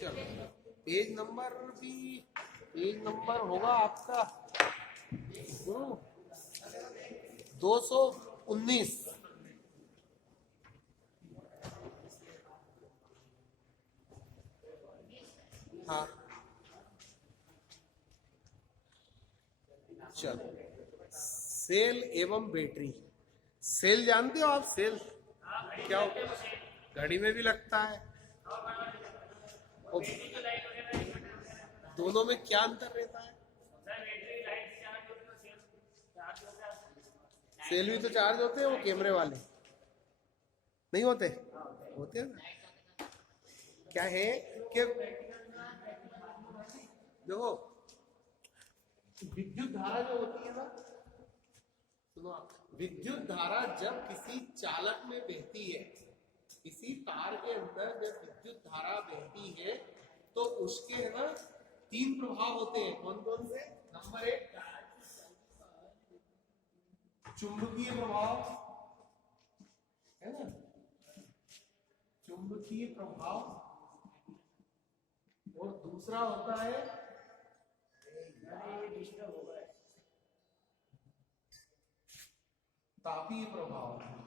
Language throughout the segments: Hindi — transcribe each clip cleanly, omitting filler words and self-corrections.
चलो पेज नंबर भी, पेज नंबर होगा आपका 219। हाँ चलो, सेल एवं बैटरी। सेल जानते हो आप? सेल क्या होता है? घड़ी में भी लगता है। और दोनों में क्या अंतर रहता है? सेल भी तो चार्ज होते हैं, वो कैमरे वाले नहीं होते? होते हैं ना। क्या है कि देखो, विद्युत धारा जो होती है ना, सुनो आप, विद्युत धारा जब किसी चालक में बहती है, किसी तार के अंदर जब विद्युत धारा बहती है, तो उसके है ना 3 प्रभाव होते हैं। कौन कौन से? नंबर 1 चुंबकीय प्रभाव, है ना, चुंबकीय प्रभाव। और दूसरा होता है तापीय प्रभाव।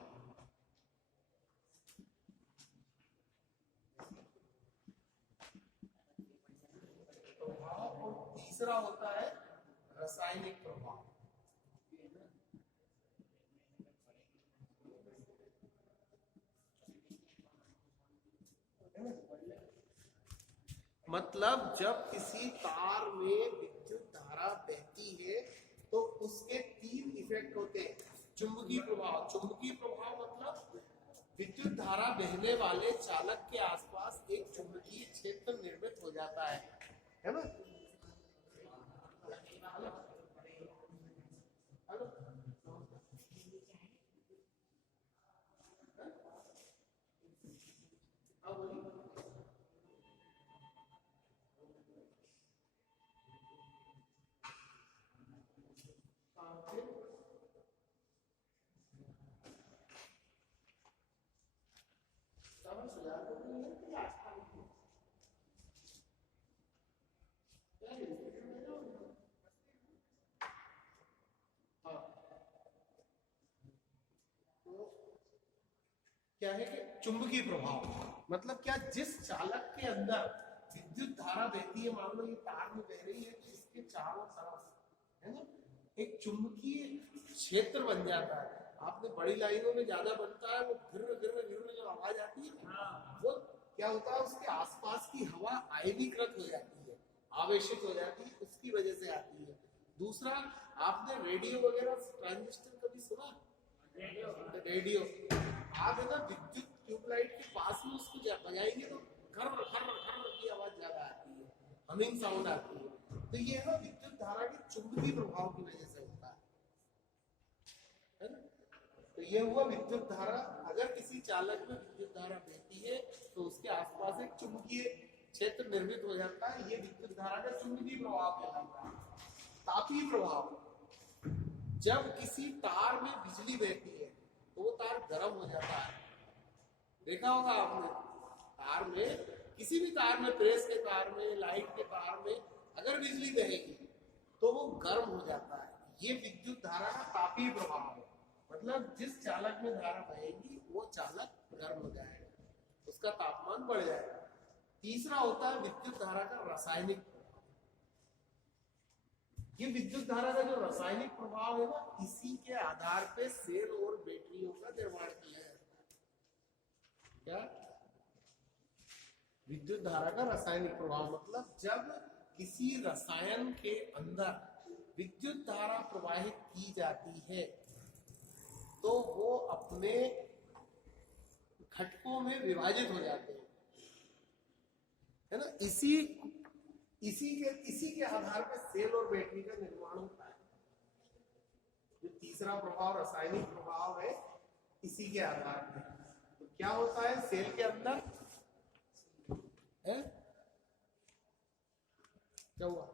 और तीसरा होता है रासायनिक प्रभाव। मतलब जब किसी तार में विद्युत धारा बहती है तो उसके 3 इफेक्ट होते हैं। चुंबकीय प्रभाव, चुंबकीय प्रभाव मतलब विद्युत धारा बहने वाले चालक के आसपास एक चुंबकीय क्षेत्र निर्मित हो जाता है ना? क्या है कि चुंबकीय प्रभाव मतलब क्या, जिस चालक के अंदर विद्युत धारा बहती है, मान लो ये तार में बह रही है, तो इसके चारों तरफ है ना एक चुंबकीय क्षेत्र बन जाता है। आपने बड़ी लाइनों में ज्यादा बनता है, वो गिर गिर गिर जो आवाज आती है, वो क्या होता है, उसके आसपास की हवा आयनीकृत हो जाती है, आवेशित हो जाती है, उसकी वजह से आती है। दूसरा, आपने रेडियो वगैरह ट्रांजिस्टर कभी सुना? रेडियो आप है ना विद्युत ट्यूबलाइट के पास में उसको बजाएंगे तो खर खर खर की आवाज ज्यादा आती है, हमिंग साउंड आती है। तो ये है ना विद्युत धारा के चुंबकीय प्रभाव की वजह से होता है ना? तो ये हुआ विद्युत धारा। अगर किसी चालक में विद्युत धारा बहती है तो उसके आसपास एक चुंबकीय क्षेत्र निर्मित हो जाता है, ये विद्युत धारा का चुंबकीय प्रभाव कहलाता है। तापीय प्रभाव, जब किसी तार में बिजली बहती है तो वो तार गर्म हो जाता है। देखा होगा आपने, तार में, किसी भी तार में, प्रेस के तार में, लाइट के तार में अगर बिजली बहेगी तो वो गर्म हो जाता है। ये विद्युत धारा का तापीय प्रभाव है। मतलब जिस चालक में धारा बहेगी वो चालक गर्म हो जाएगा, उसका तापमान बढ़ जाएगा। तीसरा होता है विद्युत धारा का रासायनिक प्रभाव। ये विद्युत धारा का जो रासायनिक प्रभाव है ना, इसी के आधार पे सेल और बैटरियों का निर्माण किया जाता है। क्या? विद्युत धारा का रासायनिक प्रभाव मतलब जब किसी रसायन के अंदर विद्युत धारा प्रवाहित की जाती है तो वो अपने घटकों में विभाजित हो जाते हैं, है ना? इसी के आधार पर सेल और बैटरी का निर्माण होता है। जो तीसरा प्रभाव रासायनिक प्रभाव है, इसी के आधार पर तो क्या होता है सेल के अंदर है? क्या हुआ?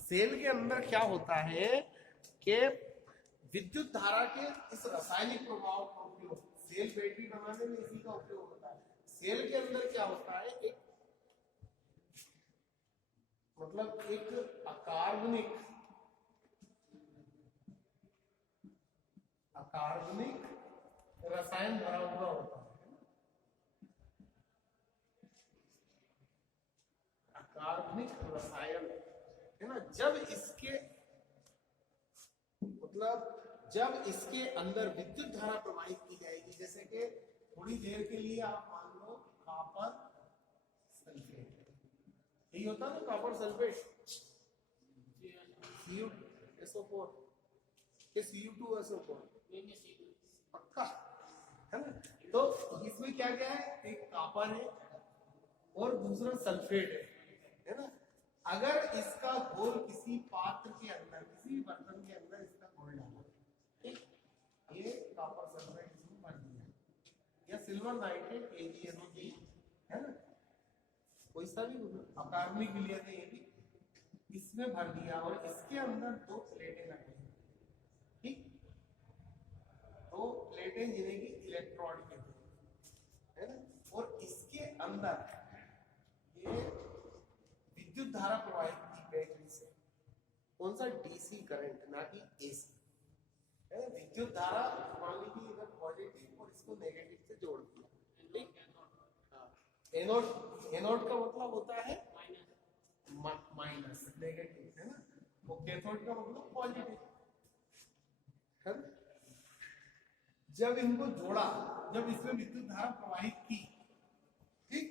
सेल के अंदर क्या होता है कि विद्युत धारा के इस रासायनिक प्रभाव का उपयोग सेल बैटरी बनाने में इसी का उपयोग होता है। सेल के अंदर क्या होता है, एक मतलब एक अकार्बनिक रसायन भरा हुआ होता है, अकार्बनिक रसायन, है ना। जब इसके अंदर विद्युत धारा प्रवाहित की जाएगी, जैसे कि थोड़ी देर के लिए आप मान लो कॉपर सल्फेट, यही होता है ना कॉपर सल्फेट, CuSO4 के Cu2SO4 पक्का है ना। तो इसमें क्या क्या है, एक कॉपर है और दूसरा सल्फेट है ना। अगर इसका घोल किसी पात्र के अंदर, किसी भी बर्तन के अंदर इसका घोल डाला, ठीक, ये कॉपर सल्फेट इसमें भर दिया, या सिल्वर नाइट्रेट AgNO3 है ना, कोई सा भी अकार्बनिक विलयन है, ये भी इसमें भर दिया और इसके अंदर दो प्लेटें लगाई, ठीक, दो प्लेटें जिन्हें की इलेक्ट्रोड कहते हैं, है ना। और इसके अंदर ये विद्युत धारा प्रवाहित की बैटरी से, कौन सा, DC करंट, ना कि AC, है ना। विद्युत धारा मान लीजिए इधर पॉजिटिव और इसको नेगेटिव से जोड़ दिया, ठीक। एनोड का मतलब होता है माइनस, नेगेटिव, है ना। वो कैथोड का मतलब पॉजिटिव, है ना। जब इनको जोड़ा, जब इसमें विद्युत धारा प्रवाहित की, ठीक,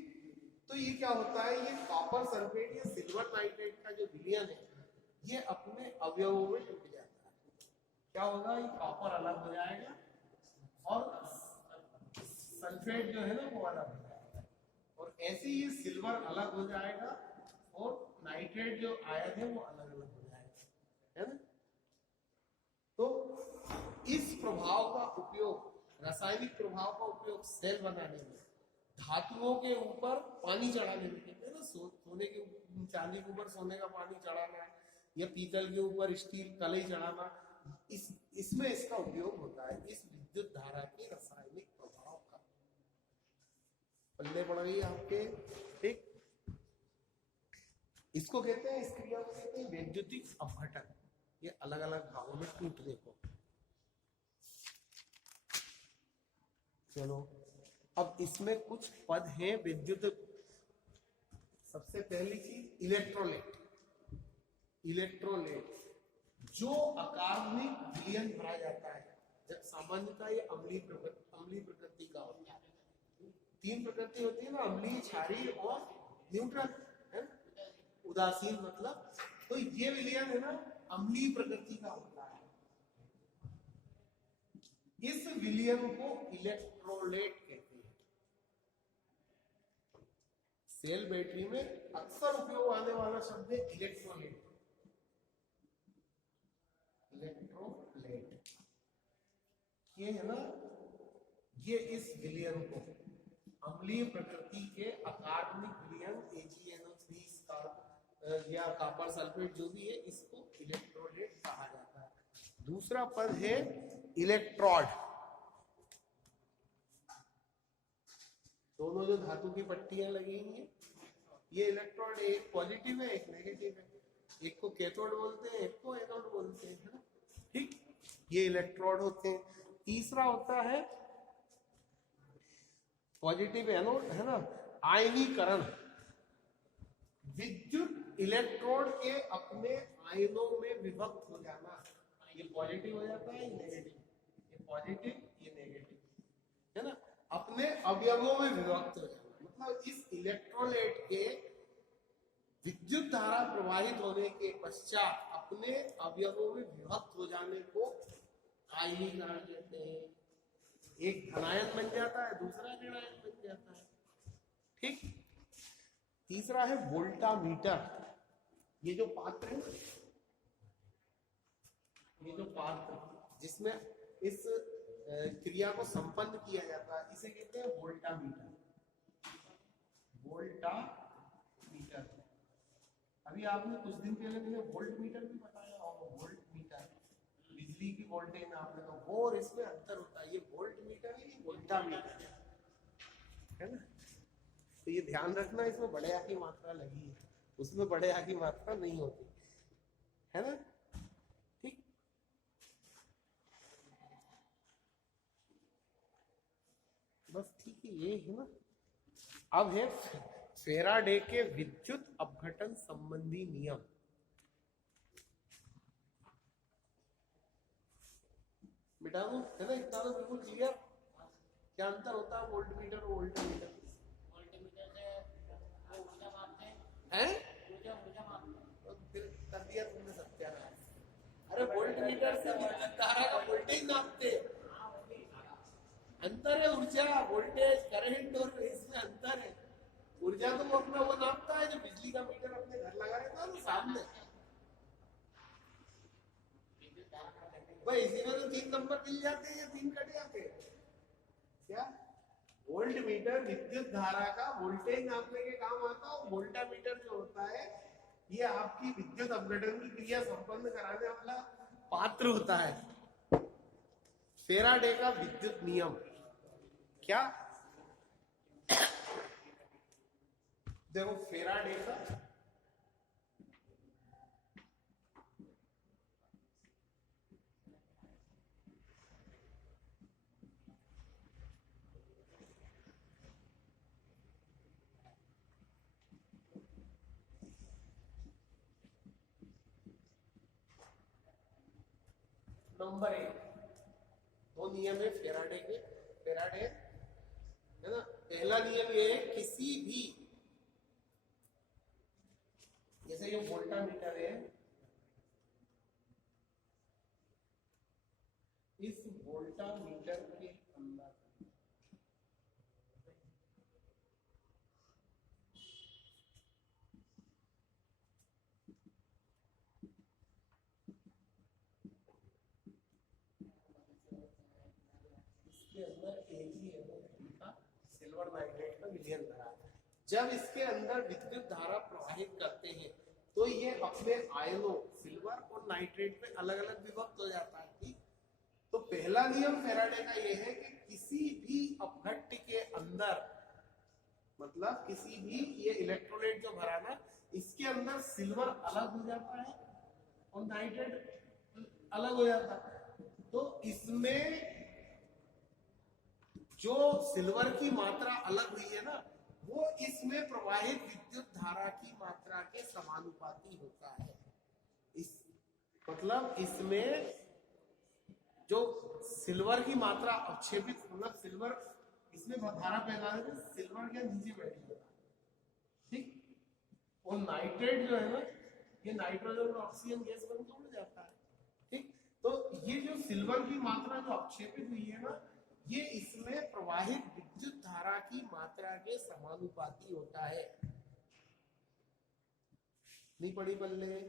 तो ये क्या होता है, ये कॉपर सल्फेट या सिल्वर नाइट्रेट का जो विलयन है, ये अपने अवयवों में टूट जाता है। क्या होगा, ये कॉपर अलग हो जाएगा और सल्फेट जो है ना वो अलग हो जाएगा, और ऐसे ही ये सिल्वर अलग हो जाएगा और नाइट्रेट जो आयन है वो अलग अलग हो जाएगा, है ना। तो इस प्रभाव का उपयोग, रासायनिक प्रभाव का उपयोग सेल बनाने में, धातुओं के ऊपर पानी चढ़ाने में, कहते हैं ना सोने के, चांदी के ऊपर सोने का पानी चढ़ाना, या पीतल के ऊपर स्टील कलई चढ़ाना, इसमें इसका उपयोग होता है, इस विद्युत धारा के रासायनिक प्रभाव का। पल्ले पड़ गई आपके, ठीक। इसको कहते हैं, इस क्रिया को कहते हैं वैद्युतिक अपघटन, ये अलग अलग भागों में टूटने को। चलो अब इसमें कुछ पद हैं विद्युत। सबसे पहली चीज इलेक्ट्रोलाइट, इलेक्ट्रोलाइट जो अकार्बनिक विलयन भरा जाता है, जब सामान्यतः ये अम्लीय प्रकृति का होता है। तीन प्रकृति होती है ना, अम्लीय, क्षारीय और न्यूट्रल, है ना, उदासीन मतलब। तो ये विलयन है ना अम्लीय प्रकृति का होता है। इस विलयन को इलेक्ट्रोलाइट कहते हैं। सेल बैटरी में अक्सर उपयोग आने वाला शब्द है इलेक्ट्रोलाइट, इलेक्ट्रोलाइट। ये है ना, ये इस विलयन को, अम्लीय प्रकृति के अकार्बनिक विलयन AgNO3 या कॉपर सल्फेट जो भी है, इसको इलेक्ट्रोलाइट कहा जाता है। दूसरा पद है इलेक्ट्रोड। दोनों जो धातु की पट्टियां लगी हैं, ये इलेक्ट्रोड, एक पॉजिटिव है एक नेगेटिव है, एक को कैथोड बोलते हैं, एक को एनोड बोलते हैं, है ना, ठीक। ये इलेक्ट्रोड होते हैं। तीसरा होता है पॉजिटिव एनोड, है ना, आयनीकरण। विद्युत इलेक्ट्रोड के अपने आयनों में विभक्त हो जाना, ये पॉजिटिव हो जाता है, ये नेगेटिव, ये पॉजिटिव, ये नेगेटिव, है ना, अपने अवयवों में विभक्त हो जाना। मतलब इस इलेक्ट्रोलाइट के विद्युत धारा प्रवाहित होने के पश्चात अपने अवयवों में विभक्त हो जाने को आयनीकरण कहते हैं। एक धनायन बन जाता है, दूसरा ऋणायन बन जाता है, ठीक। तीसरा है वोल्टामीटर। ये जो पात्र है, ये जो पात्र जिसमें इस क्रिया को संपन्न किया जाता है, इसे कहते हैं वोल्टामीटर, वोल्टामीटर। अभी आपने कुछ दिन पहले मैंने वोल्ट मीटर भी बताया और वोल्ट मीटर बिजली की वोल्टेज में आपने तो वो, और इसमें अंतर होता है, ये वोल्ट मीटर है, ये वोल्टामीटर है ना। तो ये ध्यान रखना, इसमें बड़े आ की मात्रा लगी है, उसमें बड़े आ की मात्रा नहीं होती है ना। ठीक, बस ठीक है, ये है ना। अब है फेराडे के विद्युत अपघटन संबंधी नियम। मिटा दो, है ना, इतना तो बिल्कुल क्लियर। क्या अंतर होता है वोल्ट मीटर और वोल्ट मीटर? हैं? फिर कर दिया तुमने सत्यानाश। अरे वोल्ट मीटर से विद्युत धारा का वोल्टेज नापते, अंतर है ऊर्जा, वोल्टेज, करंट और इसमें अंतर है। ऊर्जा तो वो अपना वो नापता है जो बिजली का मीटर अपने घर लगा रहता है ना सामने, भाई इसी में तो 3 नंबर मिल जाते हैं, 3 कट जाते हैं। क्या वोल्ट मीटर विद्युत धारा का वोल्टेज नापने के काम आता है। वोल्टा मीटर जो होता है ये आपकी विद्युत अपघटन की क्रिया संपन्न कराने वाला पात्र होता है। फेराडे का विद्युत नियम क्या? देखो फेराडे का नंबर 1, 2 नियम है फेराडे के। फेराडे है ना, पहला नियम ये है, किसी भी, जैसे ये वोल्टा मीटर है, इस वोल्टा मीटर के अंदर इसके अंदर एक ही है, सिल्वर नाइट्रेट का विलयन भरा है। जब इसके अंदर विद्युत धारा प्रवाहित करते हैं तो ये अपने आयनों सिल्वर और नाइट्रेट में अलग अलग विभक्त हो जाता है। ठीक, तो पहला नियम फेराडे का ये है कि किसी भी अपघट्य के अंदर, मतलब किसी भी ये इलेक्ट्रोलाइट जो भरा ना, इसके अंदर सिल्वर अलग हो जाता है और नाइट्रेट अलग हो जाता है। तो इसमें जो सिल्वर की मात्रा अलग हुई है ना, वो इसमें प्रवाहित विद्युत धारा की मात्रा के समानुपाती होता है। इस मतलब इसमें जो सिल्वर की मात्रा अवक्षेपित, मतलब सिल्वर इसमें धारा पैदा है, सिल्वर के नीचे बैठ जाता है। ठीक, और नाइट्रेट जो है ना, ये नाइट्रोजन और ऑक्सीजन गैस बन के उड़ जाता है। ठीक, तो ये जो सिल्वर की मात्रा जो अवक्षेपित हुई है ना, ये इसमें प्रवाहित विद्युत धारा की मात्रा के समानुपाती होता है। नहीं पड़ी बल्ले?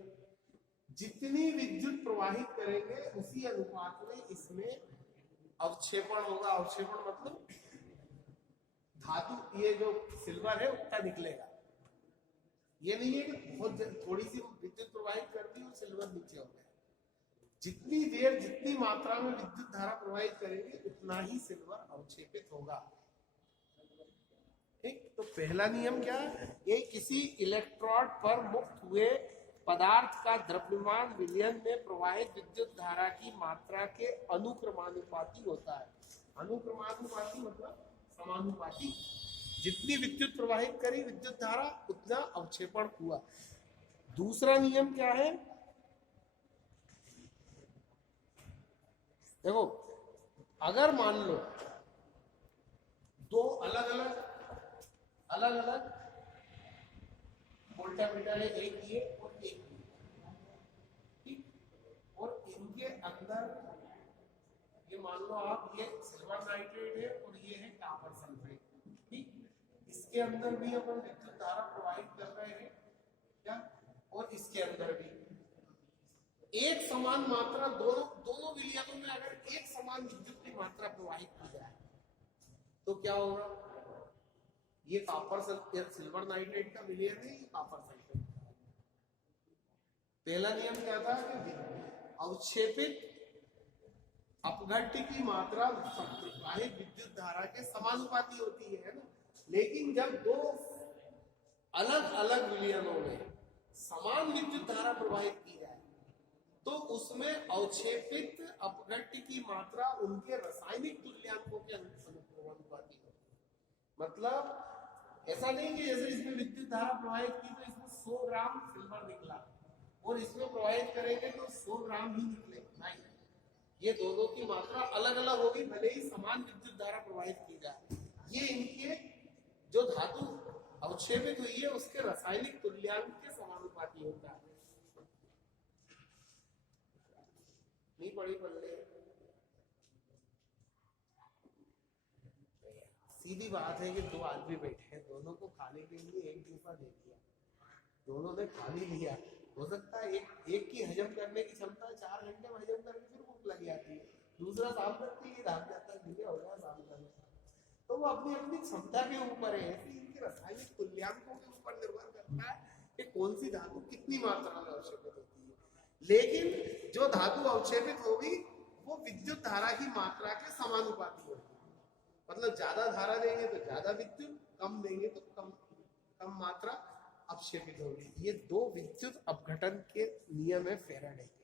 जितनी विद्युत प्रवाहित करेंगे उसी अनुपात में इसमें अवक्षेपण होगा। अवक्षेपण मतलब धातु, ये जो सिल्वर है उतना निकलेगा। ये नहीं है कि बहुत थोड़ी सी विद्युत प्रवाहित कर दी और सिल्वर नीचे हो गया। जितनी देर जितनी मात्रा में विद्युत धारा प्रवाहित करेंगे उतना ही सिल्वर अवक्षेपित होगा। ठीक, तो पहला नियम क्या है? ये किसी इलेक्ट्रोड पर मुक्त हुए पदार्थ का द्रव्यमान विलयन में प्रवाहित विद्युत धारा की मात्रा के अनुक्रमानुपाती होता है। अनुक्रमानुपाती मतलब समानुपाती। जितनी विद्युत प्रवाहित करी विद्युत धारा उतना अवक्षेपण हुआ। दूसरा नियम क्या है? देखो, अगर मान लो दो अलग अलग वोल्टामीटर है, एक ये और एक ये, ठीक, और इनके अंदर ये मान लो आप, ये सिल्वर नाइट्रेट है और ये है कॉपर सल्फेट। ठीक, इसके अंदर भी अपन विद्युत धारा प्रवाहित कर रहे हैं क्या, और इसके अंदर भी एक समान मात्रा, दोनों विलयनों में अगर एक समान विद्युत की मात्रा प्रवाहित की जाए तो क्या होगा? ये कॉपर सिल्वर नाइट्रेट का विलयन है, ये कॉपर सल्फेट। पहला नियम क्या था कि अवक्षेपित अपघट्य की मात्रा प्रवाहित विद्युत धारा के समानुपाती होती है ना। लेकिन जब दो अलग अलग विलयनों में समान विद्युत धारा प्रवाहित की जाए तो उसमें अवक्षेपित अपघट्य की मात्रा उनके रासायनिक तुल्यांकों के अनुपाती हो। मतलब ऐसा नहीं कि जैसे इसमें विद्युत धारा प्रवाहित की तो इसमें 100 ग्राम सिल्वर निकला और इसमें प्रवाहित करेंगे तो 100 ग्राम ही निकलेगा, नहीं, ये दोनों की मात्रा अलग अलग होगी भले ही समान विद्युत धारा प्रवाहित की जाए। ये इनके जो धातु अवक्षेपित हुई है उसके रासायनिक तुल्यांक के समानुपाती होता है। नहीं पढ़ी पढ़ ले, सीधी बात है कि दो आदमी बैठे हैं, दोनों को खाने के लिए एक जूसा दे दिया, दोनों ने खा भी लिया, हो सकता है एक की हजम करने की क्षमता 4 घंटे में हजम करके फिर भूख लग जाती है, दूसरा शाम तक ही भाग जाता है, हो गया शाम तक। तो वो अपनी अपनी क्षमता के ऊपर है, इनके रासायनिक तुल्यांकों के ऊपर निर्भर करता है कि कौन सी धातु कितनी मात्रा में अवक्षेपित होती है। लेकिन जो धातु अवक्षेपित होगी वो विद्युत धारा की मात्रा के समानुपाती होगी। मतलब ज्यादा धारा देंगे तो ज्यादा विद्युत, कम देंगे तो कम मात्रा अवक्षेपित होगी। ये दो विद्युत अपघटन के नियम है फैराडे के।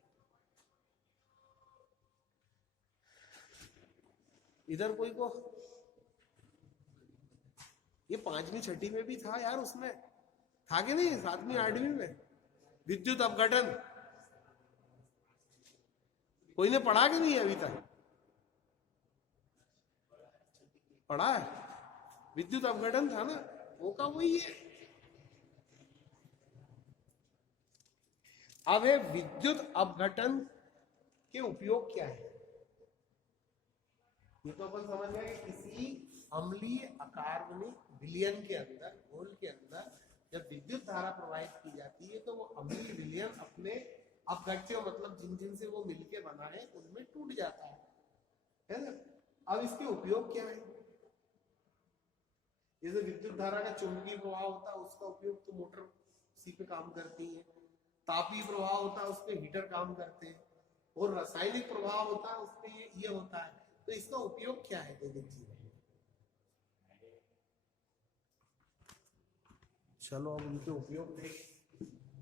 इधर कोई को ये 5वीं 6वीं में भी था यार, उसमें था कि नहीं, 7वीं 8वीं में विद्युत अपघटन कोई ने पढ़ा कि नहीं अभी तक? पढ़ा है, विद्युत अपघटन था ना, वो का वही है। अब है विद्युत अपघटन के उपयोग क्या है। ये तो अपन समझ गए कि किसी अम्लीय अकार्बनिक विलयन के अंदर, घोल के अंदर जब विद्युत धारा प्रवाहित की जाती है तो वो अम्लीय विलयन अपने अपघट्यों, मतलब जिन से वो मिलके बना है उनमें टूट जाता है ना। अब इसके उपयोग क्या है? जैसे विद्युत धारा का चुंबकीय प्रवाह होता है, उसका उपयोग तो मोटर उसी पे काम करती है। तापीय प्रवाह होता है, उसपे हीटर काम करते हैं। और रासायनिक प्रवाह होता है, उसपे ये होता है। तो इसका उपयोग क्या है दैनिक जीवन में? चलो अब उनके उपयोग देख,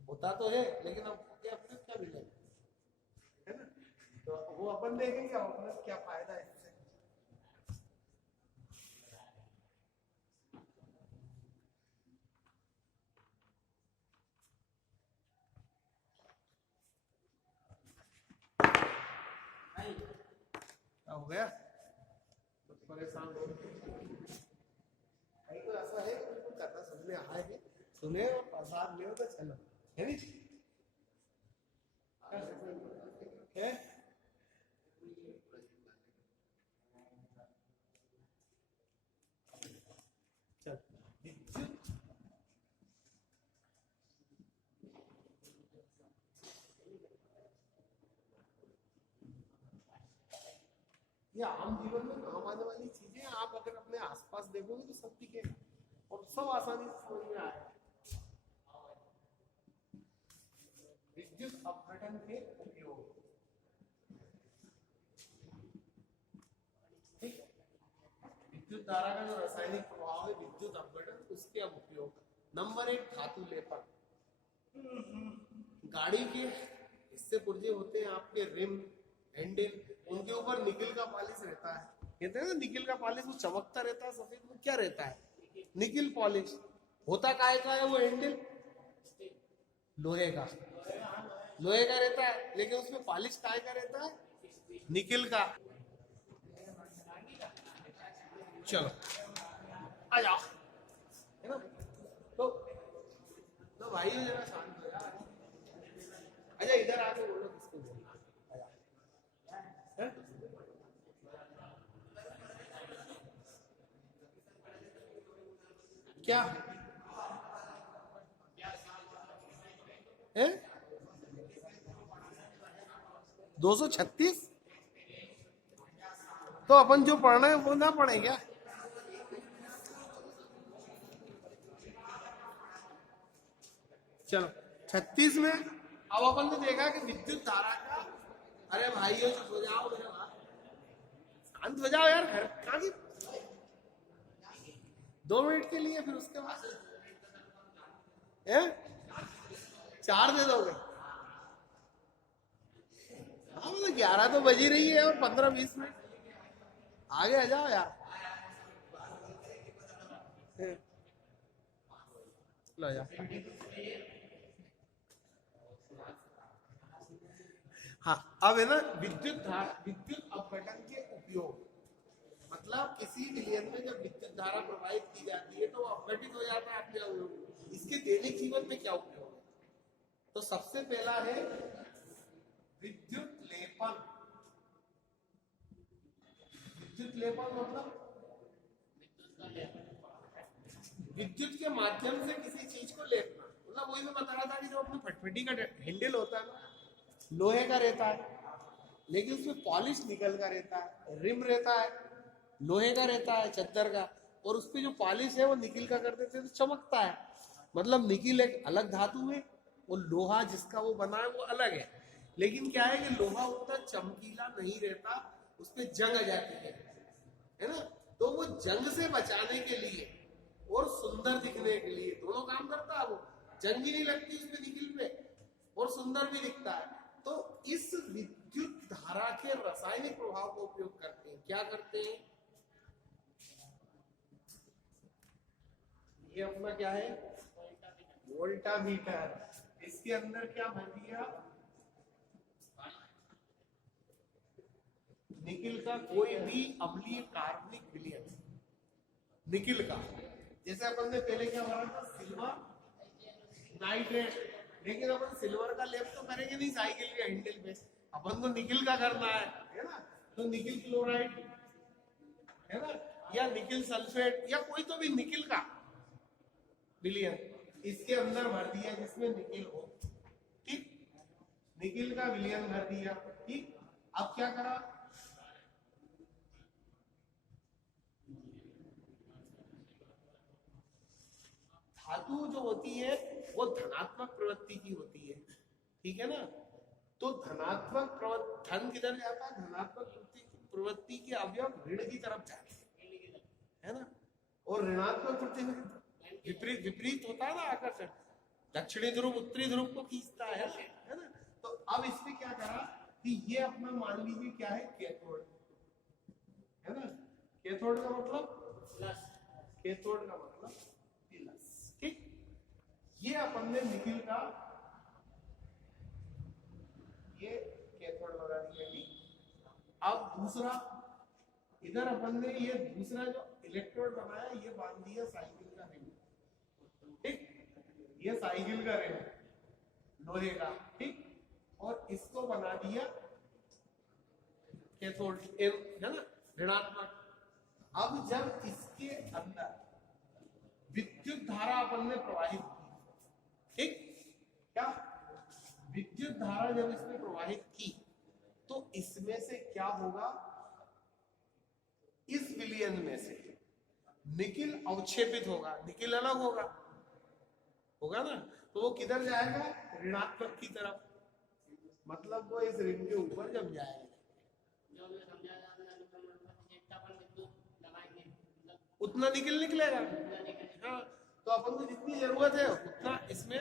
होता तो है लेकिन अब अपने क्या मिलेगा, है ना। तो वो अपन देखेंगे अपने क्या फायदा है इससे। क्या हो गया, तो परेशान हो तो ऐसा है करना सुनने आए हैं, सुने और प्रसाद ले तो चलो, है नी है? चल विद्युत ये आम जीवन में काम आने वाली चीजें, आप अगर अपने आसपास देखोगे तो सब दिखेगा और सब आसानी से समझ में आएगा। विद्युत अपघटन के उपयोग, ठीक है, विद्युत धारा का जो रासायनिक प्रभाव है विद्युत अपघटन, उसके अब उपयोग। नंबर 1, धातु लेपन। गाड़ी के हिस्से पुर्जे होते हैं आपके, रिम, हैंडल, उनके ऊपर निकिल का पॉलिश रहता है। कहते हैं ना निकिल का पॉलिश, वो चमकता रहता है सफेद, में क्या रहता है? Nickel polish. होता काय का है वो हैंडल? लोहे का, लोहे का रहता है, लेकिन उसमें पॉलिश काय का रहता है? निकिल का। चलो आ जाओ, है ना। तो भाई जरा शांत हो यार, अच्छा इधर आके बोलो किसको बोलना है? क्या है? 236? तो अपन जो पढ़ना है वो ना पढ़े क्या? चलो 36 में अब अपन ने देखा कि विद्युत धारा का, अरे भाइयों चुप हो जाओ, शांत हो जाओ यार, घर कहाँ की 2 मिनट के लिए, फिर उसके बाद है? 4 दे दोगे? हाँ मतलब 11 तो बज ही रही है और 15-20 मिनट आगे आ जाओ यार। लो जा। हाँ अब है ना विद्युत अपघटन के उपयोग, मतलब किसी विलयन में जब विद्युत धारा प्रवाहित की जाती है तो वो अपघटित हो जाता है अपने अवयव। इसके दैनिक जीवन में क्या उपयोग है? तो सबसे पहला है विद्युत लेपन। विद्युत लेपन मतलब विद्युत के माध्यम से किसी चीज को लेपना। मतलब वही मैं बता रहा था कि जो अपने फटफटी का हैंडल होता है ना, लोहे का रहता है लेकिन उसमें पॉलिश निकल का रहता है, रिम रहता है लोहे का रहता है चद्दर का, और उसपे जो पॉलिश है वो निकिल का कर देते हैं तो चमकता है। मतलब निकिल एक अलग धातु है और लोहा जिसका वो बना है वो अलग है। लेकिन क्या है कि लोहा उतना चमकीला नहीं रहता, उसपे जंग आ जाती है ना। तो वो जंग से बचाने के लिए और सुंदर दिखने के लिए दोनों काम करता है। वो जंग भी नहीं लगती उसपे निकिल पे और सुंदर भी दिखता है। तो इस विद्युत धारा के रासायनिक प्रभाव का उपयोग करते हैं। क्या करते हैं? ये अपना क्या है? वोल्टामीटर। इसके अंदर क्या भर दिया? निकिल का कोई भी अम्लीय कार्बनिक विलयन निकिल का। जैसे अपन ने पहले क्या भरा था? Silver nitrate. लेकिन अपन सिल्वर का लेप तो करेंगे नहीं साइकिल के हैंडल पे, अपन को निकिल का करना है ना। तो निकिल क्लोराइड है ना, या निकिल सल्फेट या कोई तो भी निकिल का विलयन इसके अंदर भर दिया जिसमें निकिल हो। ठीक, निकिल का विलयन भर दिया। ठीक, अब क्या करा? धातु जो होती है वो धनात्मक प्रवृत्ति की होती है, ठीक है ना। तो धनात्मक धन किधर जाता है? धनात्मक प्रवृत्ति के अवयव ऋण की तरफ जाते हैं, है ना। और ऋणात्मक प्रवृत्ति विपरीत विपरीत होता है ना आकर्षण, दक्षिणी ध्रुव उत्तरी ध्रुव को खींचता है ना। तो अब इसमें क्या करा कि ये अपना मान लीजिए क्या है? कैथोड है ना। कैथोड का मतलब प्लस, कैथोड का मतलब प्लस। ठीक, ये अपन ने निकिल का ये कैथोड लगा दिया। अब दूसरा इधर अपन ने ये दूसरा जो इलेक्ट्रोड बनाया ये बांध दिया साइकिल का रिंग। ठीक, ये साइकिल का रिंग लोहे का। ठीक, और इसको बना दिया कैथोड है ना, ऋणात्मक। अब जब इसके अंदर विद्युत धारा अपन ने प्रवाहित की, ठीक, क्या विद्युत धारा जब इसमें प्रवाहित की तो इसमें से क्या होगा? इस विलयन में से निकिल अवक्षेपित होगा, निकिल अलग होगा ना। तो वो किधर जाएगा? ऋणात्मक की तरफ। मतलब वो इस रिंग के ऊपर जम जाएगा। उतना निकिल निकलेगा। हाँ, तो अपन को जितनी जरूरत है उतना इसमें,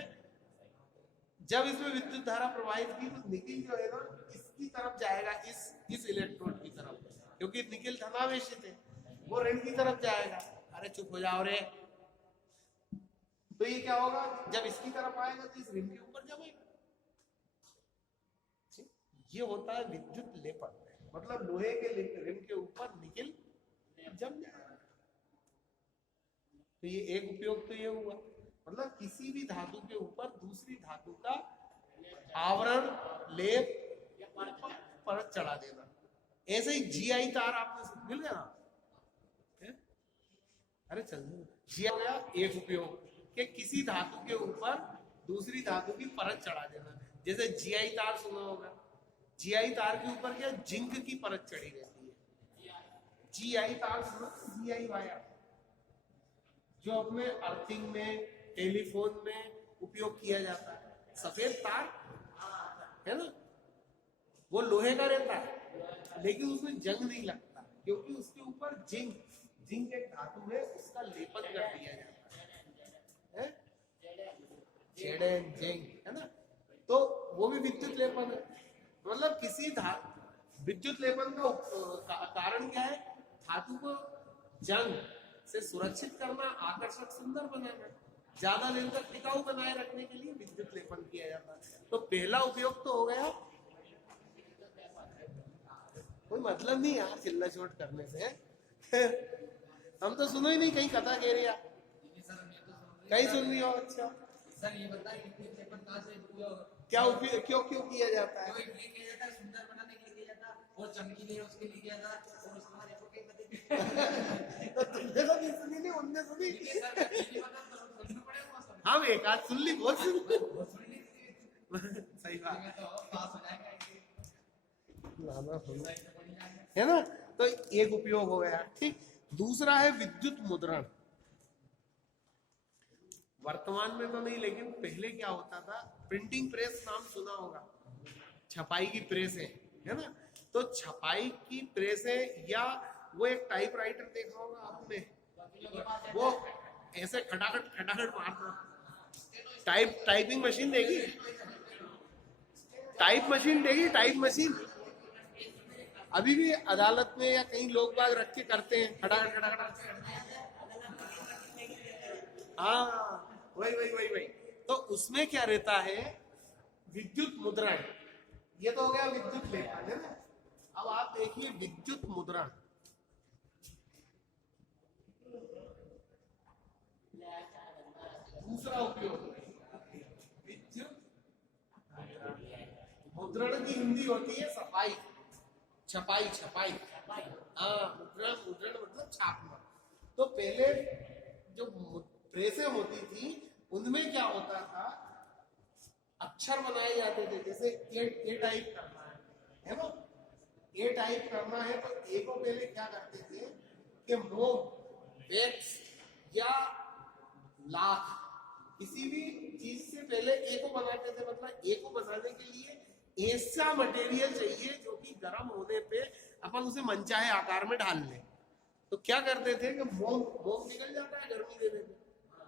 जब इसमें विद्युत धारा प्रवाहित की तो निकिल जो है ना इसकी तरफ जाएगा, इस इलेक्ट्रोड की तरफ, क्योंकि निकिल धनावेशित है। वो ऋण की तरफ जाएगा। अरे चुप हो जाओ रे। तो ये क्या होगा? जब इसकी तरफ आएगा तो इस रिंग के ऊपर जमेगा। ये होता है विद्युत लेपन, मतलब लोहे के रिंग के ऊपर निकिल जम जाएगा। तो ये एक उपयोग तो ये हुआ, मतलब किसी भी धातु के ऊपर दूसरी धातु का आवरण, लेप, परत चढ़ा देना। ऐसे ही जीआई तार आपने मिल गया ना। अरे चल, जी हो गया एक उपयोग कि किसी धातु के ऊपर दूसरी धातु की परत चढ़ा देना। जैसे जीआई तार सुना होगा, जीआई तार के ऊपर क्या जिंक की परत चढ़ी रहती है। जीआई तार सुना, जीआई वायर, जो अपने अर्थिंग में, टेलीफोन में उपयोग किया जाता है। सफेद तार है ना, वो लोहे का रहता है लेकिन उसमें जंग नहीं लगता क्योंकि उसके ऊपर जिंक एक धातु है, उसका लेपन कर दिया जाता है। Zn जिंक, है ना, तो वो भी विद्युत लेपन है। मतलब किसी विद्युत लेपन का कारण क्या है? धातु को जंग से सुरक्षित करना, आकर्षक, सुंदर बनाना, ज्यादा दिन तक टिकाऊ बनाए रखने के लिए विद्युत लेपन किया जाता है। तो पहला उपयोग तो हो गया। कोई मतलब नहीं यार चिल्ला चोट करने से हम तो सुनो ही नहीं, कहीं कथा कह रही है, कहीं सुन रही हो? अच्छा सर ये बताइए विद्युत लेपन कहाँ से क्या उपयोग, क्यों क्यों किया जाता है? किया जाता है, सुंदर बनाने के लिए किया जाता है, और चमकीले उसके लिए किया जाता है, और उसका देखो क्या बताइए तो तुमने तो नहीं सुनी, नहीं उनने सुनी। हम एक आध सुन ली, बहुत सुन सही बात है ना। तो एक उपयोग हो गया, ठीक। दूसरा है विद्युत मुद्रण। वर्तमान में तो नहीं, लेकिन पहले क्या होता था, प्रिंटिंग प्रेस नाम सुना होगा, छपाई की प्रेसें, है ना। तो छपाई की प्रेसें, या वो एक टाइपराइटर देखा होगा आपने, वो ऐसे खटाखट खटाखट मारता, टाइपिंग मशीन देखी, टाइप मशीन अभी भी अदालत में या कहीं लोग बाग रख के करते हैं, खटाखट खटाखट। हाँ वही। तो उसमें क्या रहता है, विद्युत मुद्रण। ये तो हो गया विद्युत लेपन, है ना। अब आप देखिए विद्युत मुद्रण, दूसरा उपयोग विद्युत मुद्रण की हिंदी होती है सफाई, छपाई। हाँ, मुद्रण मतलब छापना। तो पहले जो प्रेसें होती थी उनमें क्या होता था, अक्षर बनाए जाते थे, जैसे ए टाइप करना है ना, ए टाइप करना है तो ए को पहले क्या करते थे कि मोम, वैक्स या लाख, किसी भी चीज से पहले ए को बनाते थे। मतलब ए को बनाने के लिए ऐसा मटेरियल चाहिए जो कि गर्म होने पे अपन उसे मनचाहे आकार में ढाल ले। तो क्या करते थे कि मोम निकल जाता है गर्मी देने में,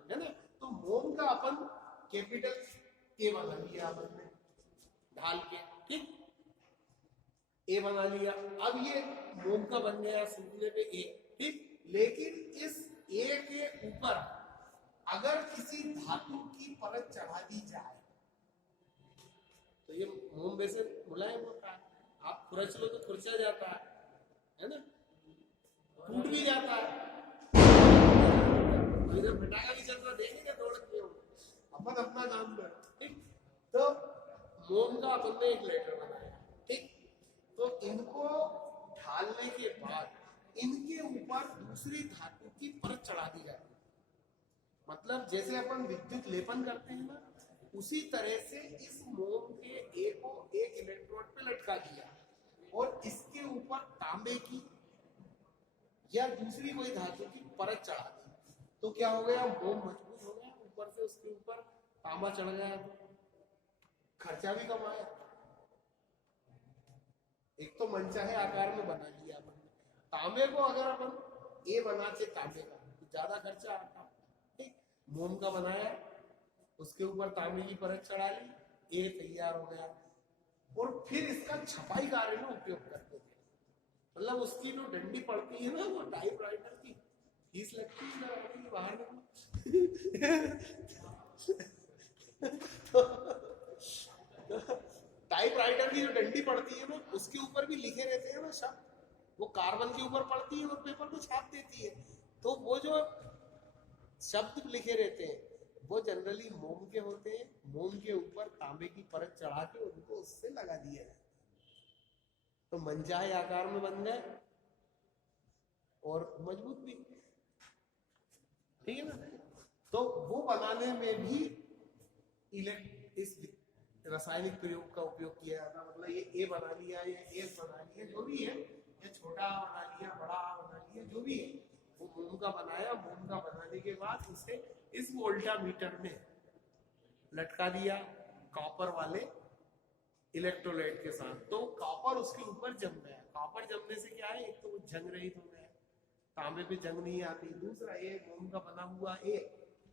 है ना। तो मोम का अपन कैपिटल ए बना लिया अपन ने ढाल के, ठीक, ए बना लिया। अब ये मोम का बन गया सूखने पे ए, ठीक। लेकिन इस ए के ऊपर अगर किसी धातु की परत चढ़ा दी जाए तो ये मोम वैसे मुलायम होता है, आप खुरच लो तो खुरचा जाता है ना, टूट भी जाता है। इधर फटाका भी चल रहा, देखेंगे दौड़ के अपन अपना काम कर, ठीक। तो मोम का अपन ने एक लेटर बनाया, ठीक। तो इनको ढालने के बाद इनके ऊपर दूसरी धातु की परत चढ़ा दी जाती है। मतलब जैसे अपन विद्युत लेपन करते हैं ना, उसी तरह से इस मोम के ए को एक इलेक्ट्रोड पे लटका दिया और इसके ऊपर तांबे की या दूसरी कोई धातु की परत चढ़ा दी। तो क्या हो गया, मोम मजबूत हो गया, ऊपर से उसके ऊपर तांबा चढ़ गया, खर्चा भी कम आया। एक तो मनचाहे आकार में बना लिया अपन। तांबे को अगर अपन ए बनाते तांबे का तो ज्यादा खर्चा आता, ठीक। मोम का बनाया, उसके ऊपर तांबे की परत चढ़ा ली, ए तैयार हो गया। और फिर इसका छपाई कार्य में उपयोग करते थे। मतलब उसकी जो डंडी पड़ती है ना, वो टाइपराइटर की फीस लगती है बाहर में टाइपराइटर की जो डंडी पड़ती है ना, उसके ऊपर भी लिखे रहते हैं ना शब्द, वो कार्बन के ऊपर पड़ती है और पेपर को छाप देती है। तो वो जो शब्द लिखे रहते हैं वो जनरली मोम के होते हैं। मोम के ऊपर तांबे की परत चढ़ा के उनको उससे लगा दिया जाए तो मनचाहे आकार में बन गए और मजबूत भी, ठीक है ना। तो वो बनाने में भी इस रासायनिक प्रयोग का उपयोग किया जाता। मतलब ये ए बना लिया, ये एस बना लिया, जो भी है, ये छोटा बना लिया, बड़ा बना लिया, जो भी है, वो मोम का बनाया। मोम का बनाने के बाद उसे इस वोल्टामीटर में लटका दिया कॉपर वाले इलेक्ट्रोलाइट के साथ। तो कॉपर उसके ऊपर जम गया। कॉपर जमने से क्या है, एक तो वो जंग रहित हो गया, तांबे पे जंग नहीं आती। दूसरा ये मोम का बना हुआ ए,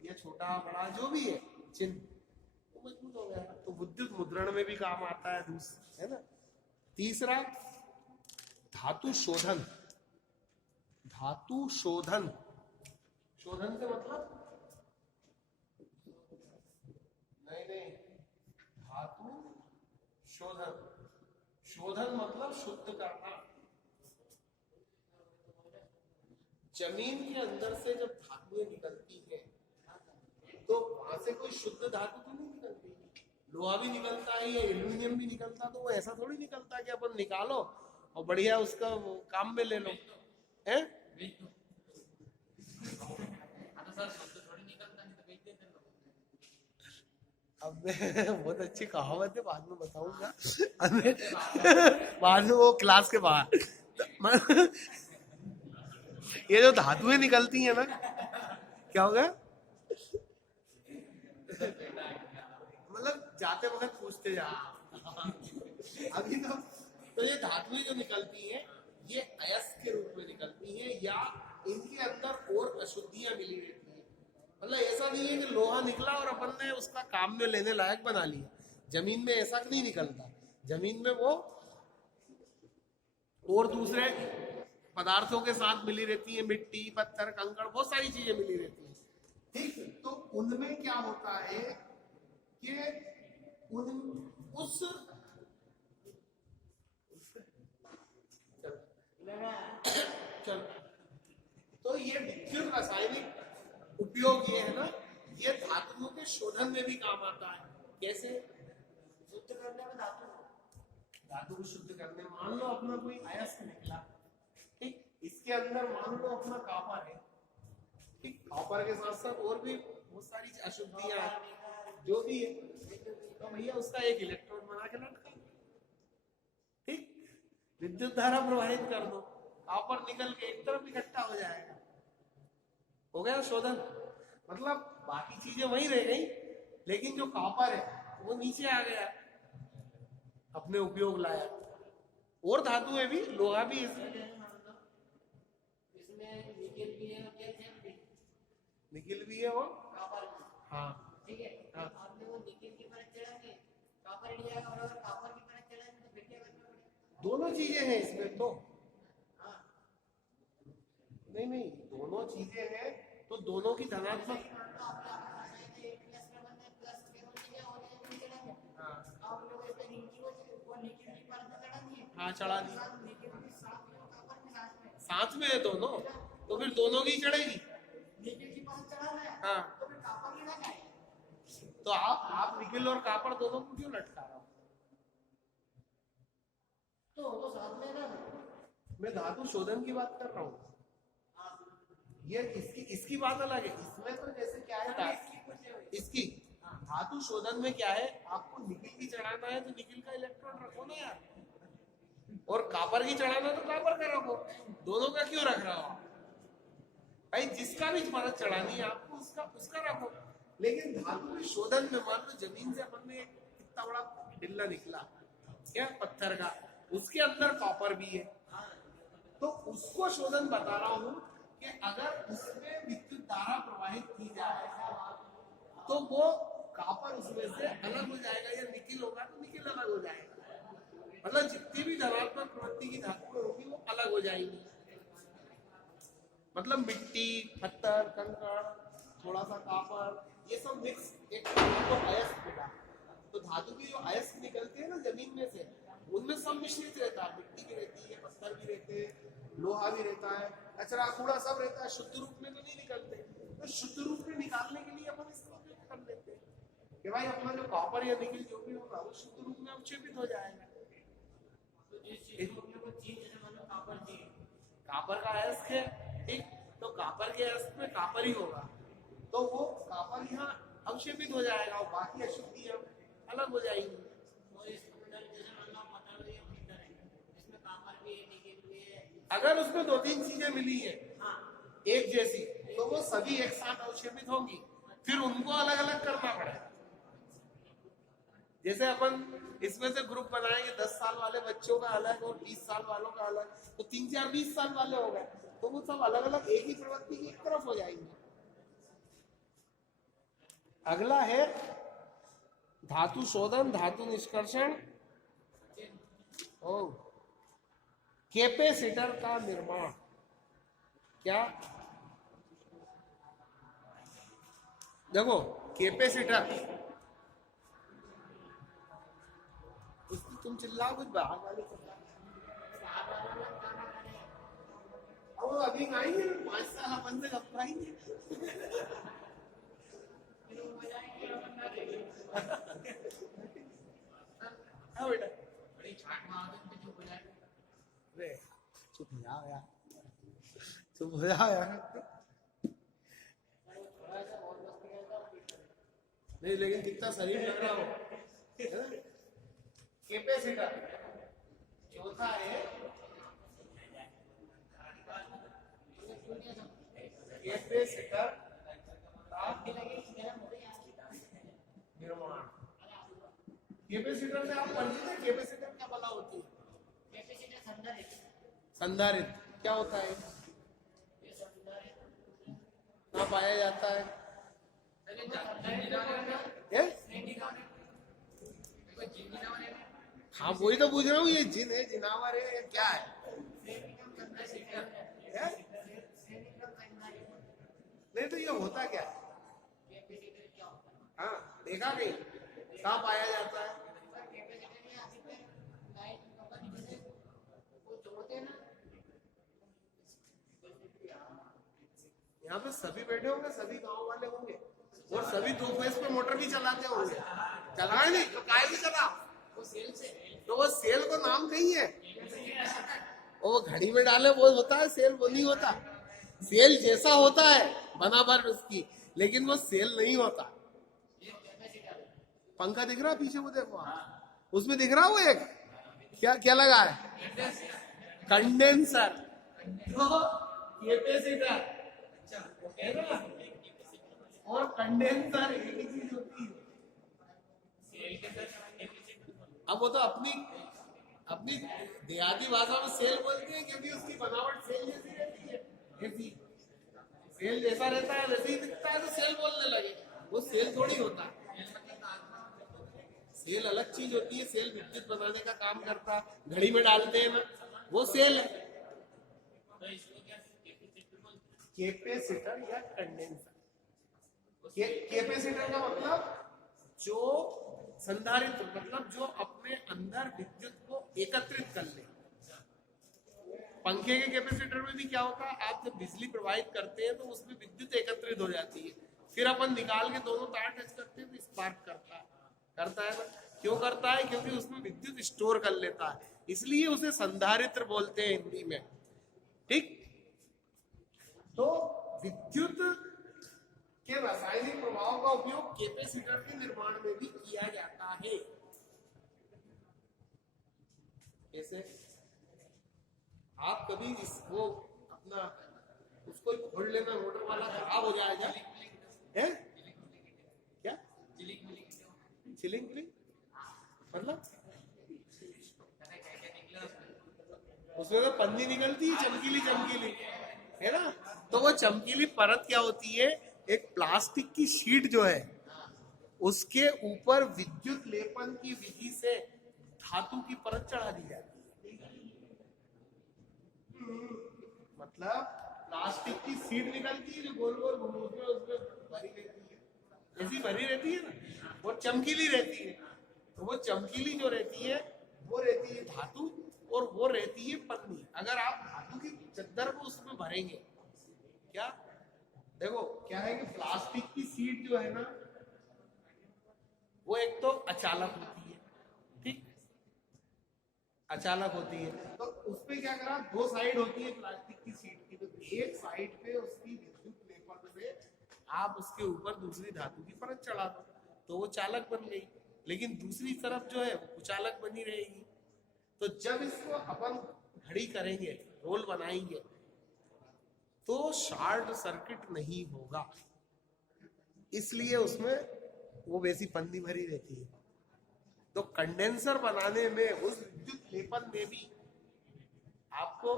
ये छोटा बड़ा जो भी है चिन्ह, मजबूत हो गया। तो विद्युत मुद्रण में भी काम आता है है ना। तीसरा धातु शोधन। धातु शोधन, शोधन से मतलब नहीं, धातु शोधन, शोधन मतलब शुद्ध करना। जमीन के अंदर से जब धातुएं निकलती हैं तो वहां से कोई शुद्ध धातु तो नहीं निकलती। लोहा भी निकलता है या एल्यूमिनियम भी निकलता, तो वो ऐसा थोड़ी निकलता कि अपन निकालो और बढ़िया उसका काम में ले लो, है? अब बहुत अच्छी कहावत है, बाद में बताऊंगा बाद में वो क्लास के बाहर। ये जो धातुएं निकलती हैं ना, क्या होगा, मतलब जाते वक्त पूछते जा अभी तो ये धातुएं जो निकलती हैं ये अयस्क के रूप में निकलती हैं या इनके अंदर और अशुद्धियां मिली रहती हैं। मतलब ऐसा नहीं है कि लोहा निकला और अपन ने उसका काम में लेने लायक बना लिया। जमीन में ऐसा नहीं निकलता, जमीन में वो और दूसरे पदार्थों के साथ मिली रहती है, मिट्टी, पत्थर, कंकड़, बहुत सारी चीजें मिली रहती हैं। ठीक, तो उनमें क्या होता है कि उस चल तो ये विद्युत रासायनिक उपयोग ये है ना, ये धातुओं के शोधन में भी काम आता है। कैसे? शुद्ध करने में, धातु को शुद्ध करने। मान लो अपना कोई अयस्क निकला, ठीक, इसके अंदर मान लो अपना कॉपर है, ठीक, कॉपर के साथ साथ और भी बहुत सारी अशुद्धियां जो भी है, तो भैया उसका एक इलेक्ट्रॉन बना के लटका, ठीक, विद्युत धारा प्रवाहित कर दो, कॉपर निकल के एक तरफ इकट्ठा हो जाएगा, हो गया शोधन। मतलब बाकी चीजें वहीं रह गई, लेकिन जो कॉपर है वो नीचे आ गया, अपने उपयोग लाया। और धातुएं भी, लोहा भी इसमें निकिल भी है और कैल्शियम भी, निकिल भी है और कॉपर भी, हाँ ठीक है। हाँ, आपने वो निकिल की परत चढ़ा के कॉपर हट जाएगा, और अगर कॉपर की परत चढ़ा तो फिर क्या करना पड़ेगा? दोनों चीजें हैं इसमें तो। हाँ, नहीं, दोनों चीजें हैं तो दोनों की धनात्मक, हाँ चढ़ा दी, साथ में है दोनों, तो फिर दोनों की चढ़ेगी। हाँ, तो आप निकिल और कॉपर दोनों को क्यों लटका रहा हो? तो साथ में ना, मैं धातु शोधन की बात कर रहा हूँ। ये इसकी बात अलग है। इसमें तो जैसे क्या है, इसकी धातु शोधन में क्या है, आपको निकिल की चढ़ाना है तो निकिल का इलेक्ट्रॉन रखो ना यार, और कॉपर की चढ़ाना तो कॉपर का रखो, दोनों का क्यों रख रहा हो भाई? जिसका भी परत चढ़ानी है आपको उसका रखो। लेकिन धातु के शोधन में मान लो जमीन से अपन ने कितना बड़ा ढिल्ला निकला क्या, पत्थर का, उसके अंदर कॉपर भी है, तो उसको शोधन बता रहा हूं कि अगर उसमें विद्युत धारा प्रवाहित की जाए तो वो कॉपर उसमें से अलग हो जाएगा, या निकिल होगा तो निकिल अलग हो जाएगा। मतलब जितनी भी धनात्मक प्रवृत्ति की धातुएं होगी वो अलग हो जाएंगी। मतलब मिट्टी, पत्थर, कंकड़, थोड़ा सा कॉपर, ये सब मिक्स एक तो अयस्क मिला। तो धातु की जो अयस्क निकलते हैं ना जमीन में से, उनमें सब मिश्रित रहता है, मिट्टी भी रहती है, पत्थर भी रहते हैं, लोहा भी रहता है, कचरा कूड़ा सब रहता है। शुद्ध रूप में तो नहीं निकलते, तो शुद्ध रूप में निकालने के लिए अपन इसका उपयोग कर लेते हैं कि भाई अपना जो कॉपर या निकिल जो भी होगा वो शुद्ध रूप में अवक्षेपित हो जाएगा। कॉपर का अयस्क है, ठीक, तो कॉपर के अयस्क में कॉपर ही होगा, तो वो कॉपर यहाँ अवक्षेपित हो जाएगा और बाकी अशुद्धियां अलग हो जाएंगी। अगर उसमें 2-3 चीजें मिली है एक जैसी, तो वो सभी एक साथ अवक्षेपित होंगी, फिर उनको अलग अलग करना पड़ेगा। जैसे अपन इसमें से ग्रुप बनाएंगे 10 साल वाले बच्चों का अलग और 20 साल वालों का अलग, तो 3-4-20 साल वाले हो गए, तो वो सब अलग अलग एक ही प्रवृत्ति की एक तरफ हो जाएंगे। अगला है धातु शोधन, धातु निष्कर्षण और कैपेसिटर का निर्माण। क्या देखो कैपेसिटर, तुम चिल्लाओ कुछ बाहर वाले वो अभी आएंगे 5 साल अपन से कब आएंगे। हाँ बेटा बड़ी छाट मार दे चुप हो जाए। अरे चुप हो जाओ यार, चुप हो जाओ यार। नहीं लेकिन कितना शरीर लग रहा हो। कैपेसिटर चौथा है कैपेसिटर निर्माण। कैपेसिटर में आप पढ़ते थे कैपेसिटर क्या बला होती है? कैपेसिटर संधारित्र क्या होता है? कहाँ पाया जाता है? हाँ वही तो पूछ रहा हूँ, ये जिन है जिनावर है क्या है? नहीं तो ये होता क्या? हाँ देखा नहीं, कहाँ पाया जाता है? यहाँ पे सभी बैठे होंगे, सभी गांव वाले होंगे और सभी 2 फेस पे मोटर भी चलाते होंगे। चलाए नहीं तो काय भी चला वो सेल से, तो वो सेल को नाम कहीं है, वो घड़ी में डाले वो होता है सेल, वो नहीं होता। सेल जैसा होता है बना भर उसकी, लेकिन वो सेल नहीं होता। पंखा दिख रहा पीछे, वो देखो उसमें दिख रहा वो एक क्या क्या लगा है, कंडेंसर। तो कैपेसिटर और कंडेंसर एक ही चीज होती है। अब वो तो अपनी देहाती भाषा में सेल बोलते हैं क्योंकि उसकी बनावट सेल जैसी रहती है। ऐसी सेल जैसा रहता है वैसे ही दिखता है तो सेल बोलने लगे, वो सेल थोड़ी होता है। सेल अलग चीज होती है, सेल विद्युत बनाने का काम करता है, घड़ी में डालते हैं ना, वो सेल है। कैपेसिटर या कंडेंसर। कैपेसिटर का मतलब जो संधारित्र, मतलब जो अपने अंदर विद्युत को एकत्रित कर ले। पंखे के कैपेसिटर में भी क्या होता है, आप जब बिजली प्रवाहित करते हैं तो उसमें विद्युत एकत्रित हो जाती है, फिर अपन निकाल के दोनों तार टच करते हैं तो स्पार्क करता है ना। क्यों करता है? क्योंकि उसमें विद्युत स्टोर कर लेता है, इसलिए उसे संधारित्र बोलते हैं हिंदी में। ठीक, तो विद्युत के रासायनिक प्रभाव का उपयोग कैपेसिटर के निर्माण में भी किया जाता है। कैसे? आप कभी इसको अपना उसको खोल लेना, मोटर वाला खराब हो जाएगा है क्या? चिलिंग मतलब उसमें तो पन्नी निकलती है चमकीली चमकीली, है ना। तो वो चमकीली परत क्या होती है, एक प्लास्टिक की शीट जो है उसके ऊपर विद्युत लेपन की विधि से धातु की परत चढ़ा दी जाती है। मतलब प्लास्टिक की शीट निकलती है जो गोल गोल उसमें भरी रहती है, ऐसी भरी रहती है ना, वो चमकीली रहती है। तो वो चमकीली जो रहती है वो रहती है धातु और वो रहती है पन्नी। अगर आप धातु की चद्दर को उसमें भरेंगे, क्या देखो क्या है कि प्लास्टिक की शीट जो है ना वो एक तो अचालक होती है, ठीक, अचालक होती है। तो उसपे क्या करा, 2 साइड होती है प्लास्टिक की शीट की, तो एक साइड पे उसकी विद्युत लेपन से आप उसके ऊपर दूसरी धातु की परत चढ़ा दो तो वो चालक बन गई, लेकिन दूसरी तरफ जो है वो कुचालक बनी रहेगी। तो जब इसको अपन घड़ी करेंगे, रोल बनाएंगे, तो शॉर्ट सर्किट नहीं होगा, इसलिए उसमें वो वैसी पन्नी भरी रहती है। तो कंडेंसर बनाने में, उस विद्युत लेपन में भी आपको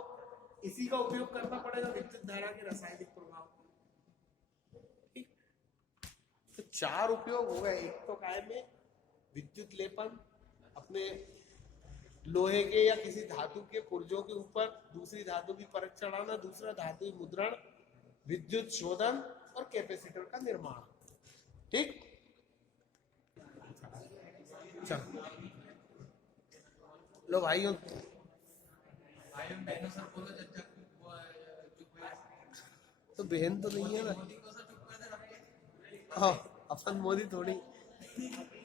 इसी का उपयोग करना पड़ेगा, विद्युत धारा के रासायनिक प्रभाव। ठीक, तो 4 उपयोग हो गए। एक तो काय में विद्युत लेपन, अपने लोहे के या किसी धातु के पुर्जों के ऊपर दूसरी धातु की परत चढ़ाना, दूसरा धातु मुद्रण, विद्युत शोधन और कैपेसिटर का निर्माण। ठीक, चलो लो भाइयों, भाइयों बहनों सर बोलो जब तक वो चुप हुए। तो बहन तो नहीं है ना। मोदी को सर चुप कर दे रखे। हाँ, अपन मोदी थोड़ी।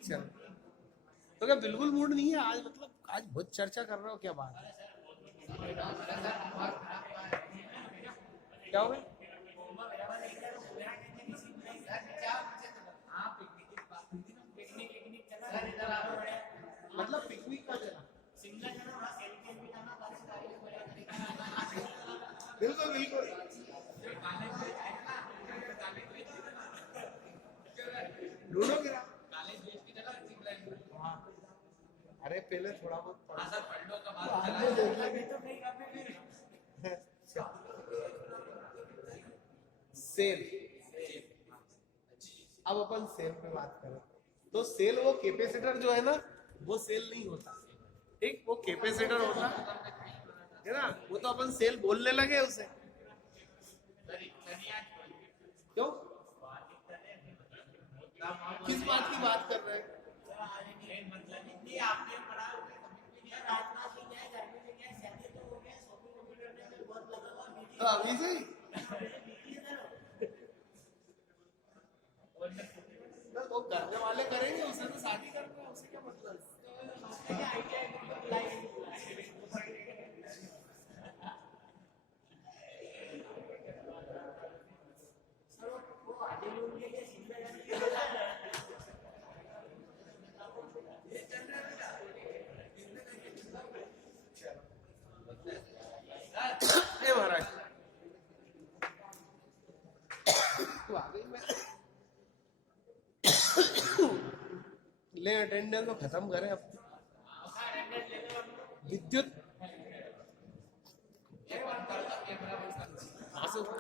चल तो क्या बिल्कुल मूड नहीं है आज? मतलब आज बहुत चर्चा कर रहे हो, क्या बात है? क्या हो गया? मतलब पिकनिक का चला? बिल्कुल बिल्कुल। ढूंढो गिरा। हाँ। अरे पहले थोड़ा बहुत पढ़ो। हाँ सर पढ़ लो तो बात बाद में देख लेंगे। सेल, अब अपन सेल पे बात करें तो सेल वो कैपेसिटर जो है ना, वो सेल नहीं होता। ठीक, वो कैपेसिटर होता है ना, वो तो अपन सेल बोलने लगे उसे। क्यों? किस बात की बात कर रहे हैं? तो अभी से ही? वो करने वाले करेंगे, उसे तो शादी करना है, उसे क्या मतलब? ए महाराज, तो आ गई मैं। ले अटेंडेंस को खत्म करें अब। विद्युत